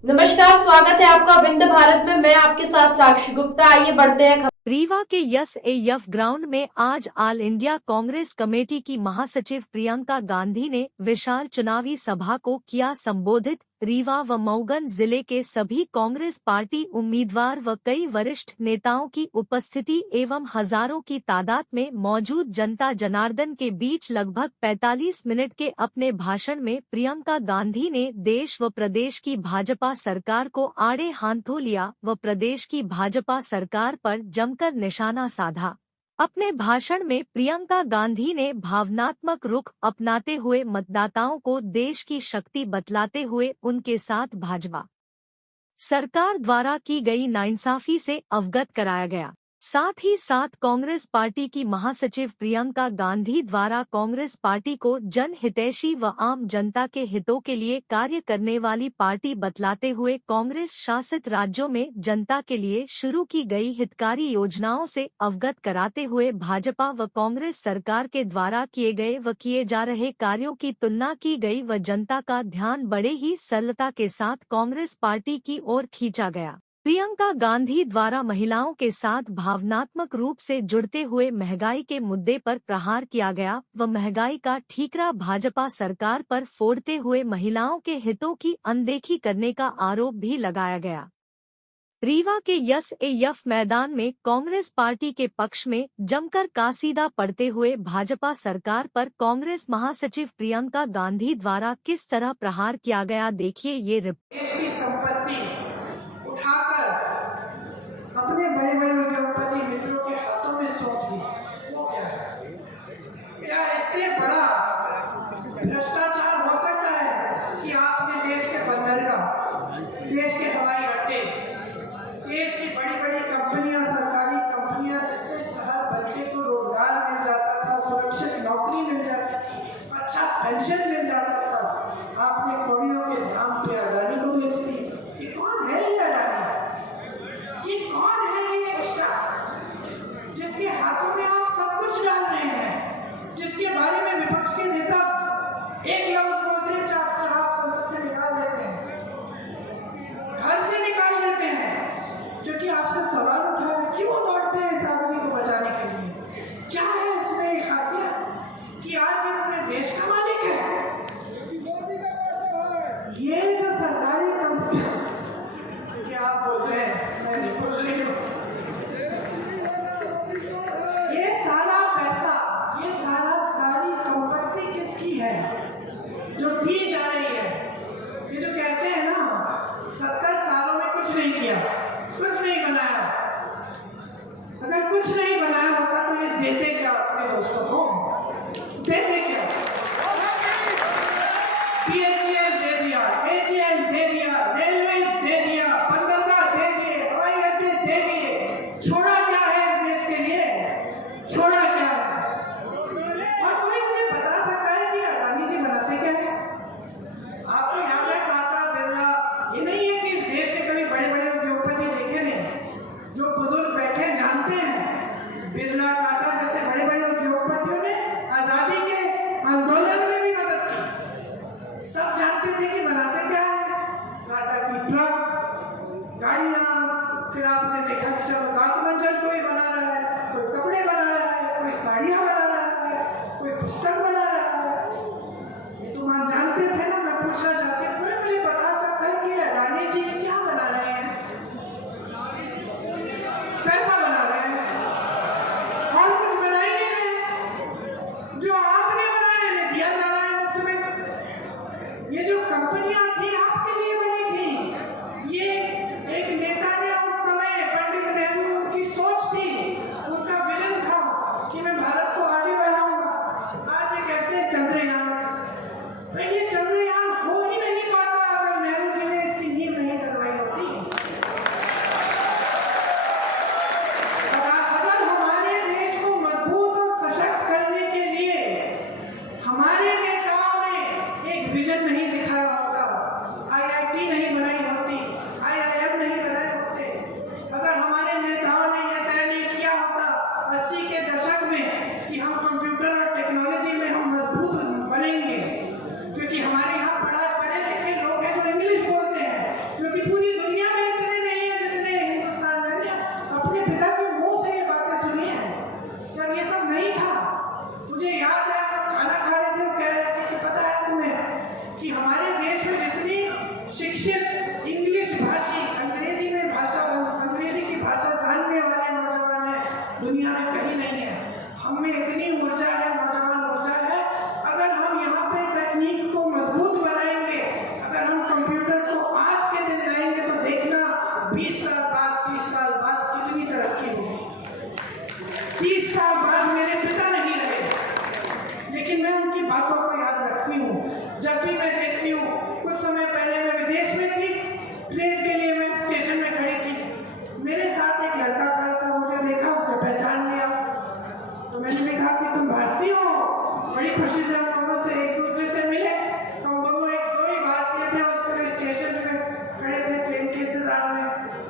नमस्कार, स्वागत है आपका विंध्य भारत में। मैं आपके साथ साक्षी गुप्ता। आइए बढ़ते हैं। रीवा के एसएएफ ग्राउंड में आज ऑल इंडिया कांग्रेस कमेटी की महासचिव प्रियंका गांधी ने विशाल चुनावी सभा को किया संबोधित। रीवा व मऊगन जिले के सभी कांग्रेस पार्टी उम्मीदवार व कई वरिष्ठ नेताओं की उपस्थिति एवं हजारों की तादाद में मौजूद जनता जनार्दन के बीच लगभग 45 मिनट के अपने भाषण में प्रियंका गांधी ने देश व प्रदेश की भाजपा सरकार को आड़े हाथों लिया व प्रदेश की भाजपा सरकार पर जमकर निशाना साधा। अपने भाषण में प्रियंका गांधी ने भावनात्मक रुख अपनाते हुए मतदाताओं को देश की शक्ति बतलाते हुए उनके साथ भाजपा सरकार द्वारा की गई नाइंसाफी से अवगत कराया गया। साथ ही साथ कांग्रेस पार्टी की महासचिव प्रियंका गांधी द्वारा कांग्रेस पार्टी को जनहितैषी व आम जनता के हितों के लिए कार्य करने वाली पार्टी बतलाते हुए कांग्रेस शासित राज्यों में जनता के लिए शुरू की गई हितकारी योजनाओं से अवगत कराते हुए भाजपा व कांग्रेस सरकार के द्वारा किए गए व किए जा रहे कार्यों की तुलना की गई व जनता का ध्यान बड़े ही सरलता के साथ कांग्रेस पार्टी की ओर खींचा गया। प्रियंका गांधी द्वारा महिलाओं के साथ भावनात्मक रूप से जुड़ते हुए महंगाई के मुद्दे पर प्रहार किया गया व महंगाई का ठीकरा भाजपा सरकार पर फोड़ते हुए महिलाओं के हितों की अनदेखी करने का आरोप भी लगाया गया। रीवा के एसएएफ मैदान में कांग्रेस पार्टी के पक्ष में जमकर कासीदा पढ़ते हुए भाजपा सरकार पर कांग्रेस महासचिव प्रियंका गांधी द्वारा किस तरह प्रहार किया गया, देखिए ये रिपोर्ट। उठाकर अपने बड़े बड़े उद्योगपति मित्रों के हाथों में सौंप दी। वो क्या है? क्या इससे बड़ा भ्रष्टाचार हो सकता है कि आपने देश के बंदरगाह, देश के हवाई अड्डे, देश की बड़ी बड़ी कंपनियां, सरकारी कंपनियां, जिससे हर बच्चे को रोजगार मिल जाता था, सुरक्षित नौकरी मिल जाती थी, अच्छा पेंशन मिल जाता था, आपने कौड़ियों के दाम पे अडानी को बेच दी। ये कौन है? ये अडानी? ये कौन है? ये शख्स जिसके हाथों में आप सब कुछ डाल रहे हैं, जिसके बारे में विपक्ष के नेता एक लफ्ज बोलते हैं चाहे आप संसद से निकाल देते हैं, घर से निकाल देते हैं, क्योंकि आपसे सवाल उठा है क्यों दौड़ते हैं इस आदमी को बचाने के लिए? क्या है इसमें एक खासियत कि आज ये पूरे देश का मालिक है? ये जो सरकारी कंपनी आप बोल रहे हैं, मैं नहीं पूछ रही हूँ, ये सारा पैसा, ये सारी संपत्ति किसकी है जो दी जा रही है? ये जो कहते हैं ना 70 सालों में कुछ नहीं किया, कुछ नहीं बनाया। अगर कुछ नहीं बनाया होता तो ये देते क्या अपने दोस्तों को? देते क्या? PHEL दे दिया, AGL दे दिया, रेलवे दे दिया, बंदरगाह दे दिए, हवाई अड्डे दे दिए। छोड़ा क्या है इस देश के लिए? छोड़ा क्या है? और कोई मुझे बता सकता है कि अडानी जी बनाते क्या है? आपको याद है टाटा, बिरला? ये नहीं है कि इस देश के कभी बड़े बड़े उद्योगपति देखे नहीं, जो बुजुर्ग बैठे जानते हैं। बिरला, टाटा जैसे बड़े बड़े उद्योगपतियों ने आजादी के आंदोलन में भी मदद की। सब जानते थे कि बनाते क्या है। टाटा की ट्रक, गाड़ियां, फिर आपने देखा कि चलो दांत मंजन कोई बना रहा है, कोई कपड़े बना रहा है, कोई साड़ियां बना रहा है, कोई पुस्तक बना रहा है। ये तो आप जानते थे ना। मैं पूछना चाहती हूँ, कोई मुझे बता सकता है कि अडानी जी क्या बना रहे हैं? पैसा बना रहे हैं और कुछ बना ही नहीं रहे। जो आपने बनाया है दिया जा रहा है मुफ्त में। ये जो कंपनियां थी आपके लिए बनी थी। ये एक नेता ने उस समय, पंडित नेहरू, उनकी सोच थी, उनका विजन था कि मैं भारत को आगे बढ़ाऊंगा। आज ये कहते हैं चंद्रयान, तो ये चंद्रयान हो ही नहीं पाता अगर नेहरू जी ने इसकी नींव नहीं डलवाई होती। अगर हमारे देश को मजबूत और सशक्त करने के लिए हमारे नेताओं ने एक विजन नहीं दिखाया होता, IIT नहीं बनाई होती, IIM नहीं बनाए होते, अगर हमारे नेताओं ने यह तय नहीं किया होता 80 के दशक में कि हम कंप्यूटर और टेक्नोलॉजी में हम मजबूत बनेंगे, क्योंकि हमारे यहाँ पढ़े कि हमारे देश में जितनी शिक्षित इंग्लिश भाषी अंग्रेजी की भाषा जानने वाले नौजवान हैं दुनिया में कहीं नहीं है। हम में इतनी ऊर्जा है, नौजवान ऊर्जा है। अगर हम यहाँ पे तकनीक को मजबूत बनाएंगे, अगर हम कंप्यूटर को आज के दिन लाएंगे तो देखना 20 साल बाद 30 साल बाद कितनी तरक्की होगी। 30 साल बाद मेरे पिता नहीं रहे, लेकिन मैं उनकी बातों को याद रखती हूँ। जब भी मैं देखती हूँ, कुछ समय पहले मैं विदेश में थी, ट्रेन के लिए मैं स्टेशन में खड़ी थी, मेरे साथ एक लड़का खड़ा था, मुझे देखा, उसने पहचान लिया, तो मैंने भी कहा कि तुम भारतीय हो। बड़ी खुशी से हम दोनों से एक दूसरे से मिले। हम दोनों एक दो ही भारतीय थे, उस पूरे स्टेशन में खड़े थे ट्रेन के इंतजार में।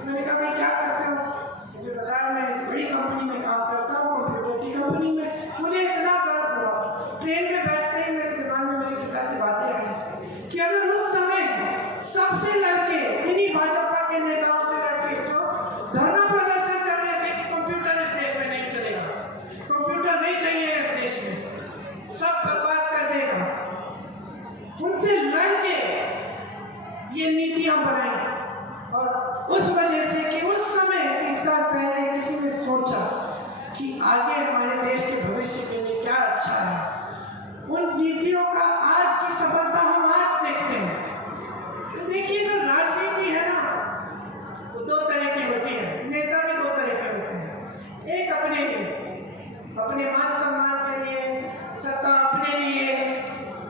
मैंने कहा भाई क्या करते हो? मुझे बताया मैं इस बड़ी कंपनी में काम करता हूँ, कंप्यूटर की कंपनी में। मुझे इतना गर्व हुआ। ट्रेन में बैठते ही मेरे दिमाग में मेरे पिता की बातें आई कि अगर उस समय सबसे लड़के इन्हीं भाजपा के नेताओं से लड़के जो धरना प्रदर्शन कर रहे थे कि कंप्यूटर इस देश में नहीं चलेगा, कंप्यूटर नहीं चाहिए इस देश में, सब बर्बाद कर देगा, उनसे लड़के ये नीतियां बनाई। और उस वजह से कि उस समय 30 साल पहले किसी ने सोचा कि आगे हमारे देश के भविष्य के लिए क्या अच्छा है, उन नीतियों का आज की सफलता हम आज देखते हैं। तो देखिए, जो राजनीति है ना, वो दो तरह की होती है, नेता भी दो तरह के होते हैं। एक अपने लिए, अपने मान सम्मान के लिए, सत्ता अपने लिए,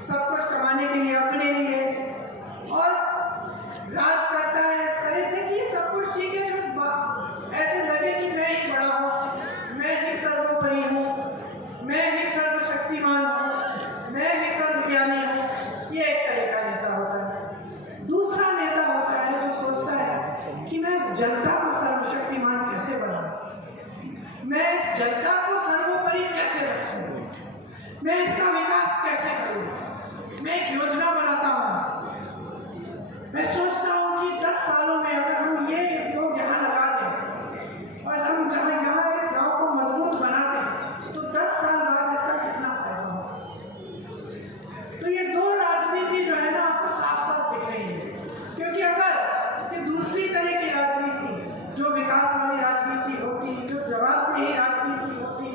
सब कुछ कमाने के लिए अपने लिए, और राज करता है इस तरह से कि सब कुछ ठीक है, जो ऐसे लगे कि मैं ही बड़ा हूँ, मैं ही सर्वोपरि हूँ, मैं ही सर्वशक्तिमान हूँ, मैं ही सर्वज्ञानी हूँ। ये एक तरह का नेता होता है। दूसरा नेता होता है जो सोचता है कि मैं इस जनता को सर्वशक्तिमान कैसे बनाऊं, मैं इस जनता को सर्वोपरि कैसे रखूं, मैं इसका विकास कैसे करूं। मैं एक योजना बनाता हूं, मैं सोचता हूं कि 10 सालों में अगर हम ये उद्योग यहाँ लगा दें और हम जहाँ यहाँ इस गांव को मजबूत बना दें तो 10 साल बाद इसका कितना फायदा होगा। तो ये दो राजनीति जो है ना, आपको साफ साफ दिख रही है। क्योंकि अगर ये दूसरी तरह की राजनीति, जो विकास वाली राजनीति होती, जो जवाबदेही राजनीति होती,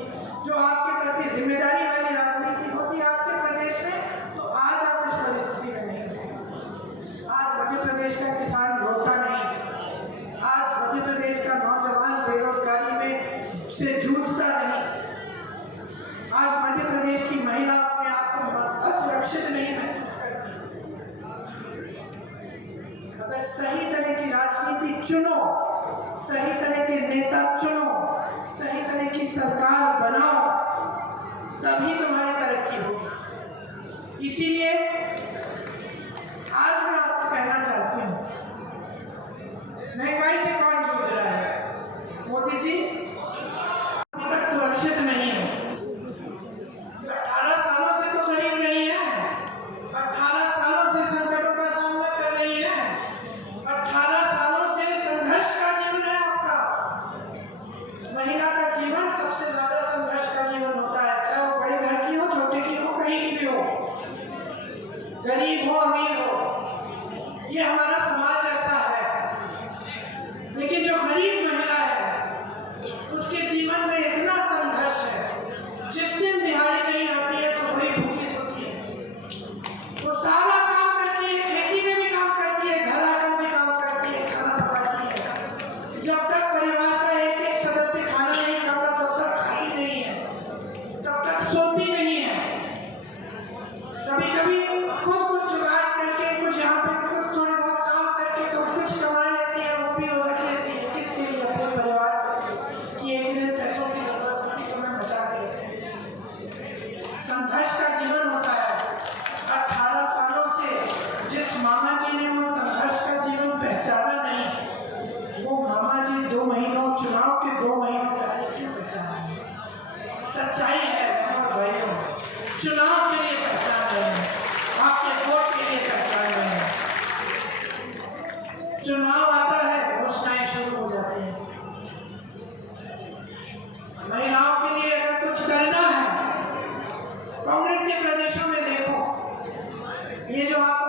जो आपके प्रति जिम्मेदारी वाली राजनीति होती आपके प्रदेश में, तो आज आप इस परिस्थिति में नहीं होते। आज मध्य प्रदेश का किसान रोता नहीं, आज मध्य प्रदेश का नौजवान बेरोजगारी में से जूझता नहीं, आज मध्य प्रदेश की महिला अपने आप को असुरक्षित नहीं महसूस करती। अगर सही तरह की राजनीति चुनो, सही तरह के नेता चुनो, सही तरह की सरकार बनाओ, तभी तुम्हारी तरक्की होगी। इसीलिए आज मैं आपको कहना चाहती हूँ, महंगाई से कौन जूझ रहा है? मोदी जी अभी तक सुरक्षित नहीं है। 18 सालों से तो गरीब नहीं है, 18 सालों से संकटों का सामना कर रही है, 18 सालों से संघर्ष का जीवन है आपका। महिला का जीवन सबसे ज्यादा संघर्ष का जीवन होता है, चाहे वो बड़े घर की हो, छोटे की हो, कहीं की भी हो, गरीब हो, अमीर हो, ये हमारा समाज ऐसा है। लेकिन जो गरीब महिला है, उसके जीवन में इतना संघर्ष है, जिस दिन दिहाड़ी नहीं आती है तो वही भूखी सोती है। वो सारा काम करती है, खेती में भी काम करती है, घर आकर भी काम करती है, खाना पकाती है। जब तक परिवार का एक एक सदस्य खाना नहीं खाता, तब तक खाती नहीं है, तब तक सोती नहीं है। कभी कभी खुद कुछ जुगाड़ करके, कुछ यहाँ पे कुछ थोड़े बहुत काम करके तो कुछ कमा लेती है, वो भी वो रख लेती है। किसके लिए? अपने परिवार की एक दिन पैसों की जरूरत होती है, मैं बचा के रखें। संघर्ष का जीवन होता है। 18 सालों से जिस मामा जी ने वो संघर्ष का जीवन पहचाना नहीं, वो मामा जी 2 महीनों, चुनाव के 2 महीनों पहले क्यों पहचाना? सच्चाई है भाइयों, चुनाव के लिए पहचान रहे हैं, आपके वोट के लिए पहचान रहे हैं। चुनाव आता है, घोषणाएं शुरू हो जाती हैं। महिलाओं के लिए अगर कुछ करना है, कांग्रेस के प्रदेशों में देखो, ये जो आपको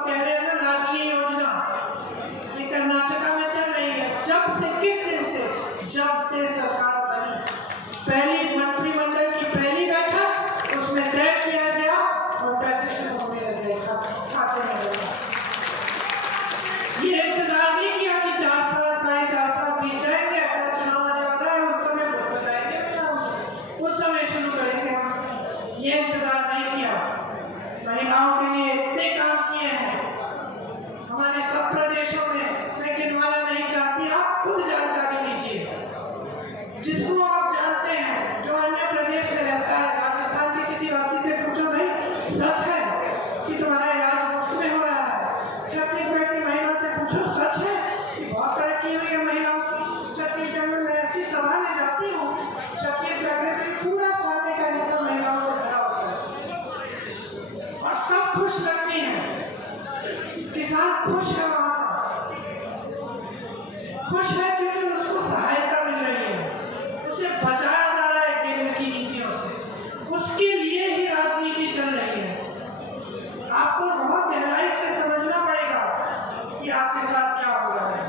जिसको आप जानते हैं, जो अन्य प्रदेश में रहता है, राजस्थान के किसी वासी से पूछो भाई सच है कि तुम्हारा इलाज मुफ्त में हो रहा है? छत्तीसगढ़ की महिला से पूछो सच है कि बहुत तरक्की हुई है महिलाओं की? छत्तीसगढ़ में मैं ऐसी सभा में जाती हूँ, छत्तीसगढ़ में तो पूरा सामने का हिस्सा महिलाओं से भरा होता है और सब खुश लगती हैं। किसान खुश है, वहां का खुश है क्योंकि उसको सहायता मिल रही है, उसे बचाया जा रहा है केंद्र की नीतियों से, उसके लिए ही राजनीति चल रही है। आपको बहुत गहराई से समझना पड़ेगा कि आपके साथ क्या हो रहा है।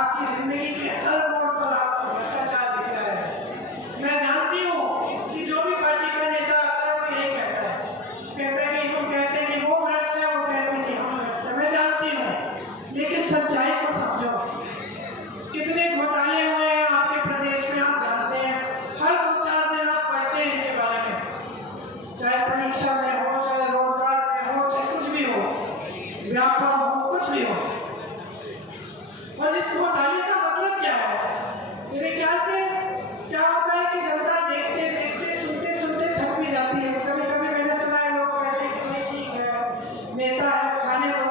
आपकी जिंदगी के हर मोड़ पर आपको भ्रष्टाचार दिख रहा है। मैं जानती हूँ कि जो भी पार्टी का नेता आता है वो यही कहता है कि हम कहते हैं कि वो भ्रष्ट है, वो कहते हैं कि हम भ्रष्ट है। मैं जानती हूँ, लेकिन सच्चाई को समझो। कितने घोटाले हुए हैं आपके प्रदेश में, आप जानते हैं। हर 2-4 दिन आप पढ़ते हैं इनके बारे में, चाहे परीक्षा में हो, चाहे रोजगार में हो, चाहे कुछ भी हो, व्यापार हो, कुछ भी हो। और इस घोटाले का मतलब क्या है? मेरे ख्याल से क्या होता है कि जनता देखते देखते, सुनते सुनते थक भी जाती है। कभी कभी मैंने सुना है लोग कहते हैं कि भाई ठीक है, नेता है, खाने दो,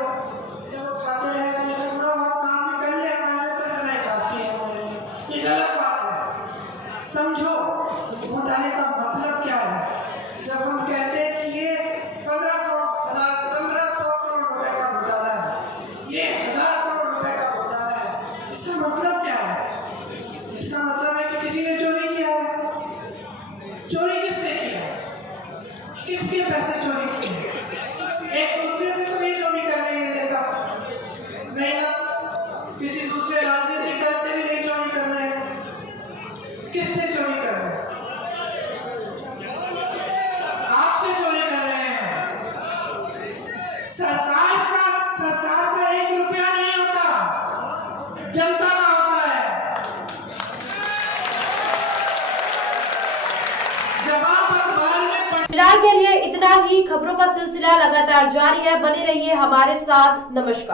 चलो खाते रहेगा, लेकिन थोड़ा बहुत काम भी कर ले हमारे लिए तो इतना ही काफी है हमारे लिए। ये गलत बात है। समझो घोटाले का मतलब क्या है। जब हम कहते हैं कि ये 1500 करोड़ रुपए का घोटाला है, ये 1000 करोड़ रुपए का घोटाला है, इसका मतलब क्या है? इसका मतलब है कि किसी ने चोरी किया है। चोरी किससे किया? किसके पैसे चोरी किए? एक दूसरे से तो नहीं चोरी कर रहे हैं नेता, नहीं ना, किसी दूसरे राजनीतिक दल से भी नहीं चोरी कर रहे हैं। किससे चोरी कर रहे हैं? आपसे चोरी कर रहे हैं। सरकार का 1 रुपया नहीं होता, जनता का होता है। जब आप अखबार में फिलहाल के लिए इतना ही। खबरों का सिलसिला लगातार जारी है, बने रहिए हमारे साथ। नमस्कार।